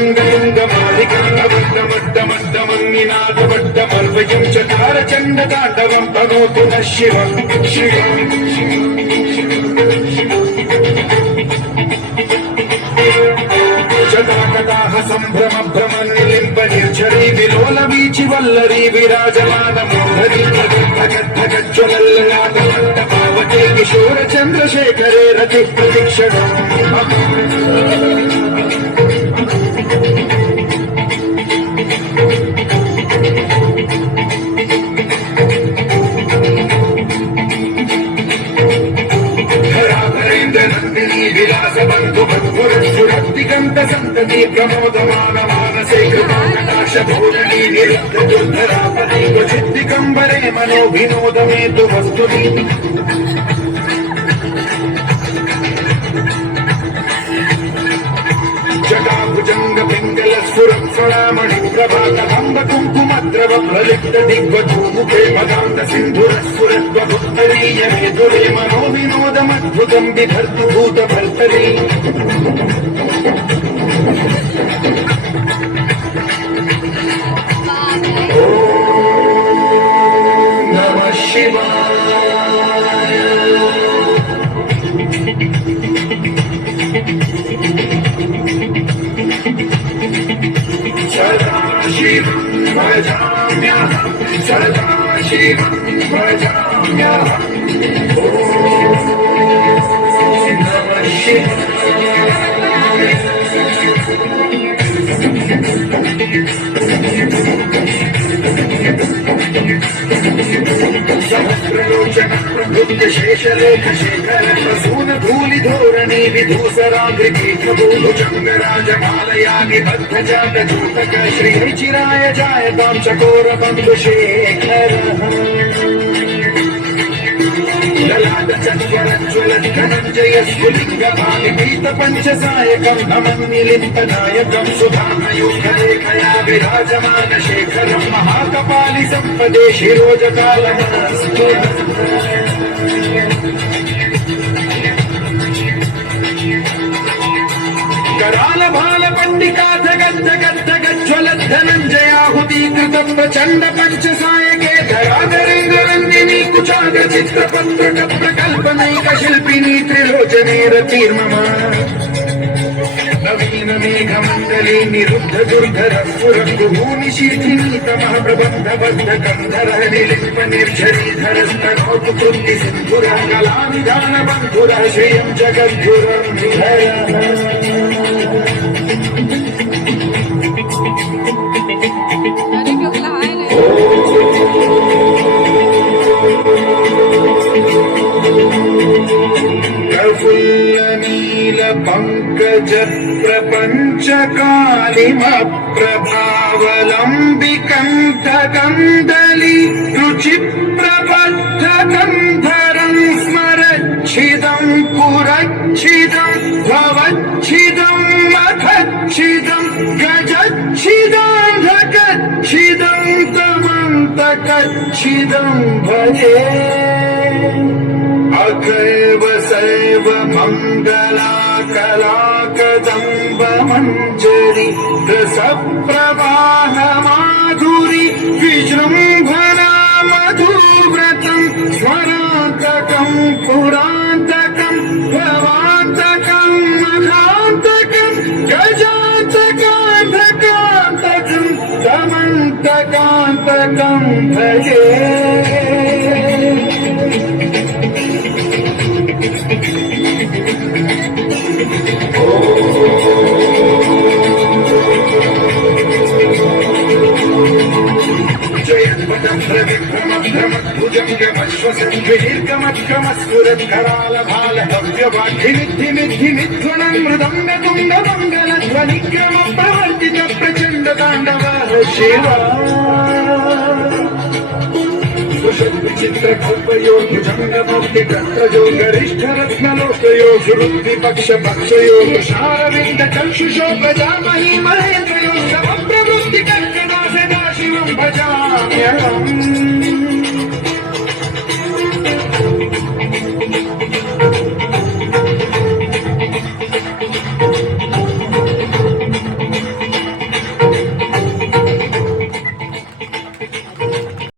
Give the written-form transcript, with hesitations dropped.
ङ्गलिङ्गमालिकामड्डमड्डमड्डमन्निनादमड्डमर्वयं चकारचण्डताण्डवं तनोतु नः शिवम् शताकटाः सम्भ्रम भ्रमन्निलिम्ब निर्झरी विलोल वीचि वल्लरी विराजमानमोहरी प्रगद्धगज्ज्वलल्लाटमट्टपावके किशोर चन्द्रशेखरे रति प्रतिक्षणम् विलास बंधु मधुरस्फुरद्दिगंत संतति प्रमोदमान मानसे कृपाकटाक्ष भोजनी निरुद्ध दुर्धरापति क्वचित् दिगंबरे मनो विनोद मे तु वस्तुनि जटाभुजंग पिंगल स्फुरत् स्वरामणि प्रभात भंग कुंकुमद्रव प्रलिप्त दिग्वधूमुखे मदान्त सिन्धुरस्फुरद्वभुत्तरीय मेधुरे मनो विनोदमद्भुतं बिभर्तु भूतभर्तरी ॐ नमः शिवाय सदाशिवं भजाम्यहं सदाशिवं भजाम्यहम् ॐ नमः शिवाय सहस्रलोचन प्रभृत्य शेषलेख शेखर प्रसून धूलि धोरणी विधूसराग्रिकेशभूभुजंग राजमालया निबद्ध जात जूतक श्री चिराय जायतां चकोर बंधु शेखर ललाट चत्वरज्ज्वलत् धनञ्जय स्फुलिङ्गभामिपीत पञ्चसायकं नमन्निलिम्पनायकं सुधामयूखलेखया विराजमान शेखरं महाकपालि सम्पदे शिरोजकालमस्तु कराल भाल पंडिकाथ गद्ध गद्ध गज्ज्वलत् धनञ्जयाहुतीकृतं प्रचण्ड पञ्चसायके धराधरेन्द्र रञ्जिनी कुचाग्र चित्रपत्रक प्रकल्पनैक शिल्पिनी त्रिलोचने रतिर्मम नवीन मेघमण्डले निरुद्ध दुर्धर स्फुरङ्गुभूमि शीर्षिनी तमः प्रबन्ध बद्ध कन्धरः निलिम्प निर्झरीधरस्तनोतु कृत्ति सिन्धुरः कलानिधान बन्धुरः श्रियं जगद्गुरं प्रफुल्ल नील पंकज प्रपंच कालिम प्रभावलंबिकंठ कंदली रुचि प्रबद्ध कंधरं स्मरच्छिदं पुरच्छिदं भवच्छिदं मखच्छिदं गजच्छिदान्धकच्छिदं तमन्तकच्छिदं भजे अखैव सैव मङ्गलाकलाकदम्ब मञ्जरी रसप्रवाह माधुरी विजृम्भणा मधुव्रतं स्वरान्तकं पुरान्तकं भवान्तकं मखान्तकं गजान्तकान्तकान्तकं दमन्तकान्तकं भजे जयद्भुजङ्गमश्वसंविदीर्घमत्कमस्फुरत्कराल भाल भव्यवाढ्यमिद्धिमिद्धिमिध्वनं मृदङ्गतुण्डमङ्गलध्वनिक्रम प्रवर्तित प्रचण्ड ताण्डव शिव विचित्र कल्पयो भुजङ्गमौक्ति कर्तयो गरिष्ठ रत्नलोकयो सुहृद्विपक्ष पक्षयो तुषारविन्द चक्षुषो